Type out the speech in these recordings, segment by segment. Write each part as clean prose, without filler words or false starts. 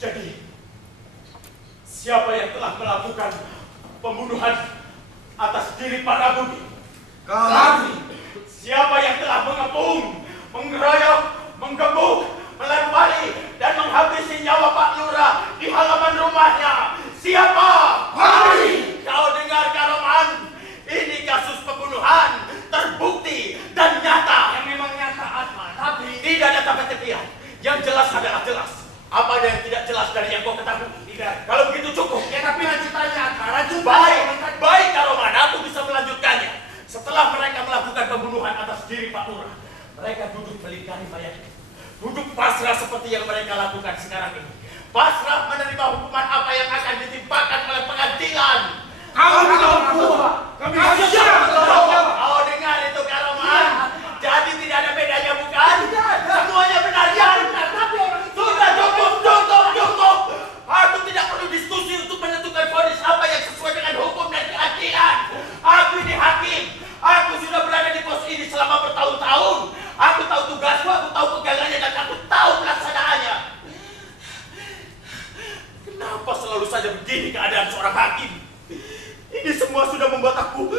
Jadi, siapa yang telah melakukan pembunuhan atas diri Pak Budi? Kami. Siapa yang telah mengepung, mengeroyok, menggebuk, melempari, dan menghabisi nyawa Pak Lurah di halaman rumahnya? Siapa? Kami. Kau dengar, Karoman? Ini kasus pembunuhan terbukti dan nyata. Yang memang nyata, Atma. Tapi tidak ada tepet-tepian. Yang jelas adalah jelas. Apa ada yang tidak jelas dari yang kau ketahui? tidak. Kalau begitu cukup. Ya tapi lanjutannya, Atma. Baik, Karoman. Aku bisa melanjutkannya. Setelah mereka melakukan pembunuhan atas diri Pak Lurah, mereka duduk melingkari mayatnya. Duduk pasrah seperti yang mereka lakukan sekarang ini. Pasrah menerima hukuman apa yang akan ditimpakan oleh pengadilan. Kau tidak berbuat. Kami siap. Kau dengar itu, Karoman? Jadi tidak ada bedanya, bukan? Semuanya benar, ya? Sudah cukup. Aku tidak perlu diskusi untuk menentukan vonis apa yang sesuai dengan hukum dan keadilan. Aku ini hakim. Aku sudah berada di pos ini selama bertahun-tahun. Aku tahu tugasku, aku tahu pegangannya, dan aku tahu pelaksanaannya. Kenapa selalu saja begini keadaan seorang hakim? Ini semua sudah membuat aku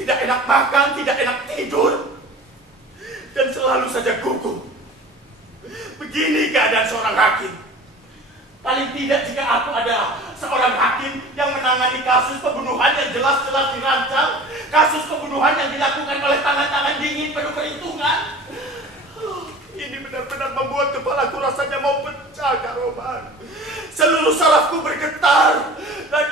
tidak enak makan, tidak enak tidur, dan selalu saja gugup. Begini keadaan seorang hakim. Paling tidak jika aku adalah seorang hakim yang menangani kasus pembunuhan yang jelas-jelas dirancang, kasus pembunuhan yang dilakukan oleh tangan-tangan dingin penuh perhitungan. Ini benar-benar membuat kepalaku rasanya mau pecah, Karoman. Seluruh sarafku bergetar dan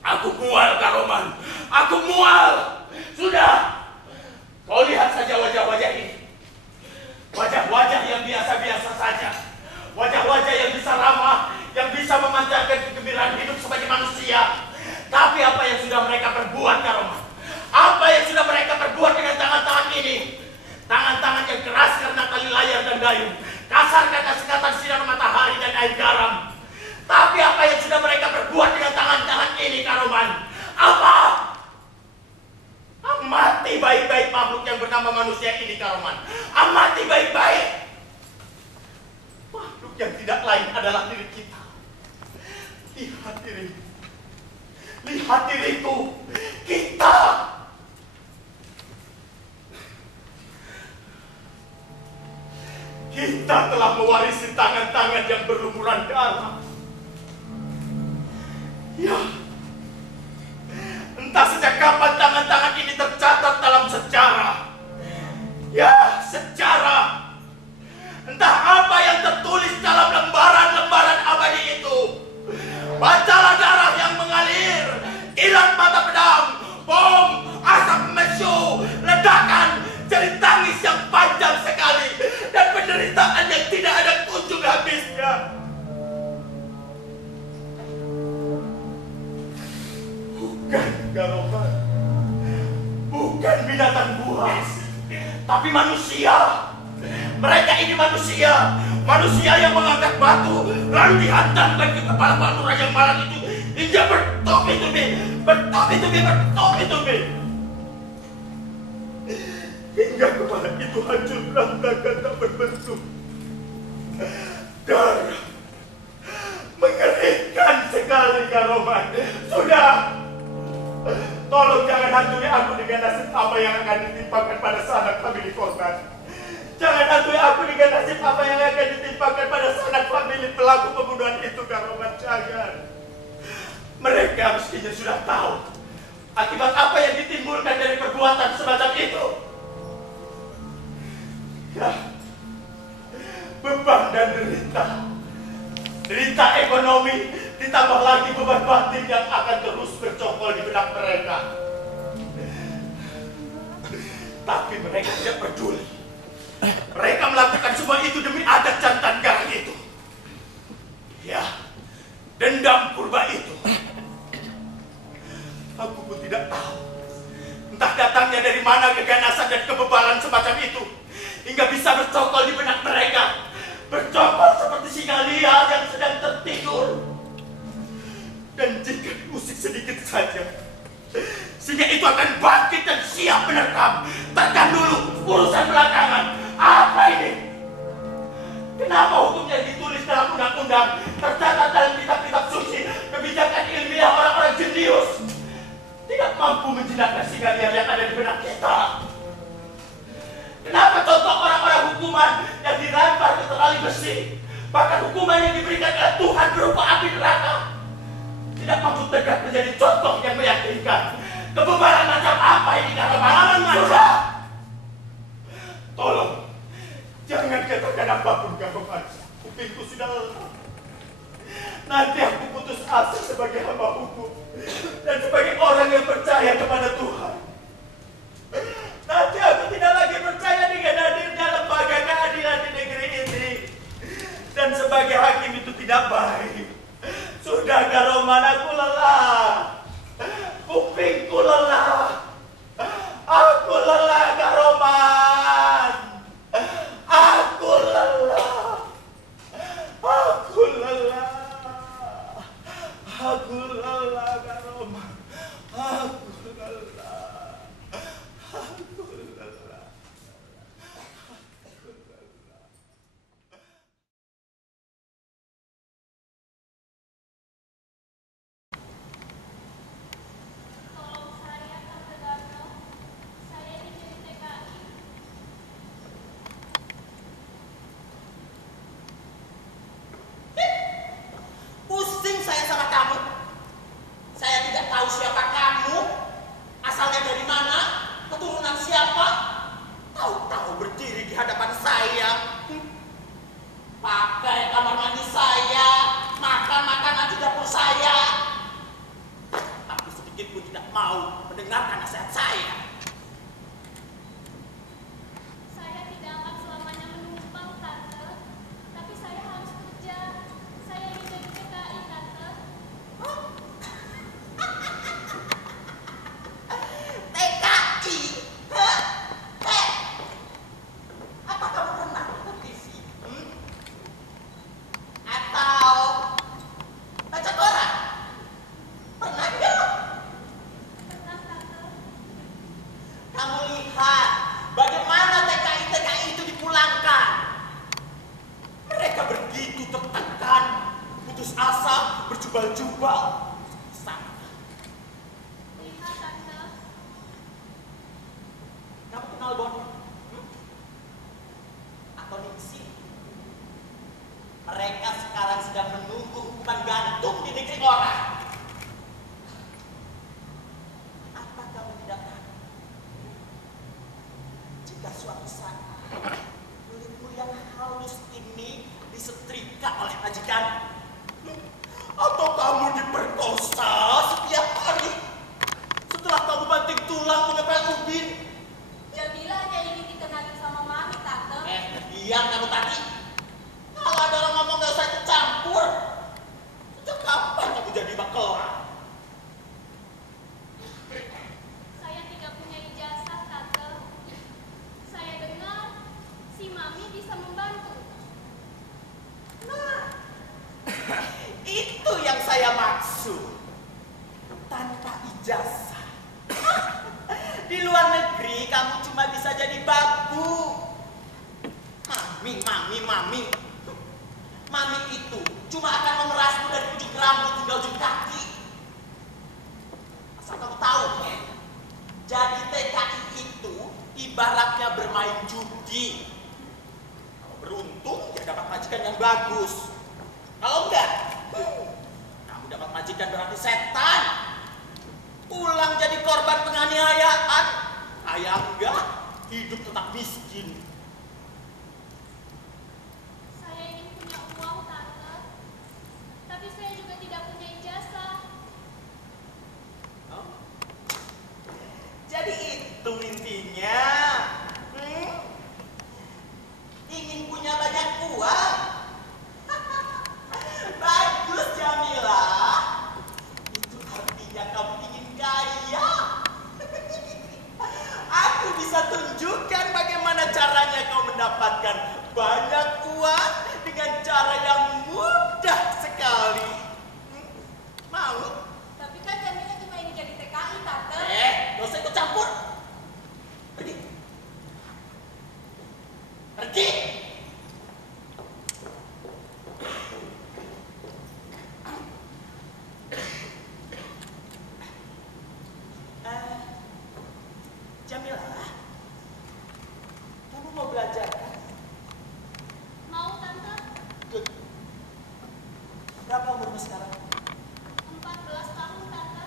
aku mual, Karoman. Aku mual. Sudah. Kau lihat saja wajah-wajah ini. Wajah-wajah yang biasa-biasa saja. Wajah-wajah yang bisa ramah, yang bisa memancarkan kegembiraan hidup sebagai manusia. Tapi apa yang sudah mereka perbuat, Karoman? Apa yang sudah mereka perbuat dengan tangan-tangan ini? Tangan-tangan yang keras karena tali layar dan dayung, kasar karena sekatan sinar matahari dan air garam. Tapi apa yang sudah mereka perbuat dengan tangan-tangan ini, Karoman? Apa? Amati baik-baik makhluk yang bernama manusia ini, Karoman. Amati baik-baik. Makhluk yang tidak lain adalah diri kita. Lihat dirimu. Lihat diriku. Kita. Kita telah mewarisi tangan-tangan yang berlumuran darah. Ya. Entah sejak kapan tangan-tangan ini tercatat dalam sejarah. Ya, sejarah. Entah apa yang tertulis dalam lembaran-lembaran abadi itu. Bacalah darah yang mengalir, kilat mata pedang, bom, asap mesu, ledakan, jeri tangis yang panjang sekali, dan penderitaan yang tidak ada ujung habisnya. Bukan, Karoman. Bukan binatang buas, tapi manusia. Mereka ini manusia. Manusia yang mengangkat batu lalu dihantamkan ke kepala Pak Lurah yang malang itu hingga bertubi-tubi. Hingga kepala itu hancur berantakan tak berbentuk. Darah mengerikan sekali, Karoman. Sudah. Tolong jangan hantui aku dengan nasib apa yang akan ditimpakan pada sanak famili korban. Jangan hantui aku dengan nasib apa yang akan ditimpakan pada sanak famili pelaku pembunuhan itu, Karoman. Jangan. Mereka mestinya sudah tahu akibat apa yang ditimbulkan dari perbuatan semacam itu. Ya, beban dan derita. Derita ekonomi ditambah lagi beban batin yang akan terus bercokol di benak mereka. Tapi mereka tidak peduli. Mereka melakukan semua itu demi adat jantan garang itu. Ya, dendam purba itu. Aku pun tidak tahu. Entah datangnya dari mana keganasan dan kebebalan semacam itu, hingga bisa bercokol di benak mereka. Bercokol seperti singa liar yang sedang tertidur. Dan jika diusik sedikit saja, singa itu akan bangkit dan siap menerkam. Tekan dulu. urusan belakangan. Apa ini? Kenapa hukumnya ditulis dalam undang-undang, tercatat dalam kitab-kitab suci, kebijakan ilmiah orang-orang jenius tidak mampu menjinakkan si kalian yang ada di benak kita? Kenapa contoh orang-orang hukuman yang dilempar ke tali besi, bahkan hukuman yang diberikan oleh Tuhan berupa api neraka, tidak mampu tegak menjadi contoh yang meyakinkan? Kebebaran macam apa ini Karoman? Sudah! Tolong, jangan katakan apapun Karoman. Kupingku sudah lelah. Nanti aku putus asa sebagai hamba hukum dan sebagai orang yang percaya kepada Tuhan. Nanti aku tidak lagi percaya dengan hadirnya lembaga keadilan di negeri ini. Dan sebagai hakim itu tidak baik. Sudah Karoman, aku lelah. Kupingku lelah. Aku lelah Karoman. Aku lelah. Aku lelah. Aku lelah Karoman. Aku lelah. Aku lelah. Tolong saya, Tante Darno. Saya ini jadi TKI. Pusing saya sama kamu. Saya tidak tahu siapa kamu, asalnya dari mana, keturunan siapa. Tahu-tahu berdiri di hadapan saya, pakai kamar mandi saya, makan makanan di dapur saya, tapi sedikit pun tidak mau mendengarkan nasihat saya. Saya tidak akan selamanya menumpang, Tante. Tapi saya harus kerja. Saya ingin jadi TKI, Tante. TKI? Hah? Apa kamu pernah nonton TV? Atau baca koran? Pernah nggak? Pernah, Tante. Kamu lihat bagaimana TKI-TKI itu dipulangkan. Mereka begitu tertekan, putus asa, berjubal-jubal. Lihat, Tante. Kamu kenal Boni? Atau Ningsih? Mereka sekarang sedang menunggu hukuman gantung di negeri orang. Apa kamu tidak tahu? Jika suatu saat kulitmu yang halus ini disetrika oleh majikan, atau kamu diperkosa setiap hari, setelah kamu banting tulang mengepel ubin. Jamila hanya ingin dikenali sama Mami, Tante. Diam kamu tadi. Kalau ada orang ngomong gak usah ikut campur. Sejak kapan kamu jadi makelar? Saya tidak punya ijazah, Tante. Saya dengar si Mami bisa membantu. Nah, itu yang saya maksud. Tanpa ijazah. Di luar negeri kamu cuma bisa jadi babu. Mami. Mami itu cuma akan memerasmu dari ujung rambut hingga ujung kaki. Asal kamu tahu, jadi TKI itu ibaratnya bermain judi. Kalau beruntung, ya dapat majikan yang bagus. Kalau enggak, kamu dapat majikan berarti setan. Pulang jadi korban penganiayaan. Ayah enggak, hidup tetap miskin. Saya ingin punya uang, Tante. Tapi saya juga tidak punya ijazah. Oh. Jadi itu intinya. Ingin punya banyak uang. Bagus Jamila. Itu artinya kamu ingin kaya. Aku bisa tunjukkan bagaimana cara sekarang? 14 tahun, Tante.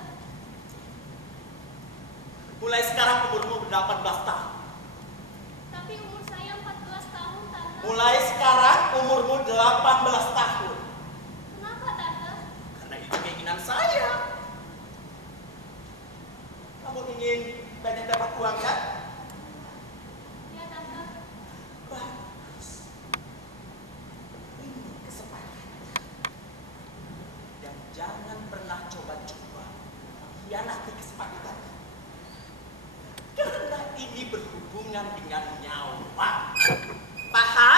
Mulai sekarang umurmu 18 tahun. Tapi umur saya 14 tahun, Tante. Mulai sekarang umurmu 18 tahun. Kenapa, Tante? Karena itu keinginan saya. Kamu ingin banyak dapat uang kan? Ya, Tante. Bagus. Ini kesempatan. Dan jangan pernah coba-coba mengkhianati kesepakatan. Karena ini berhubungan dengan nyawa. Paham?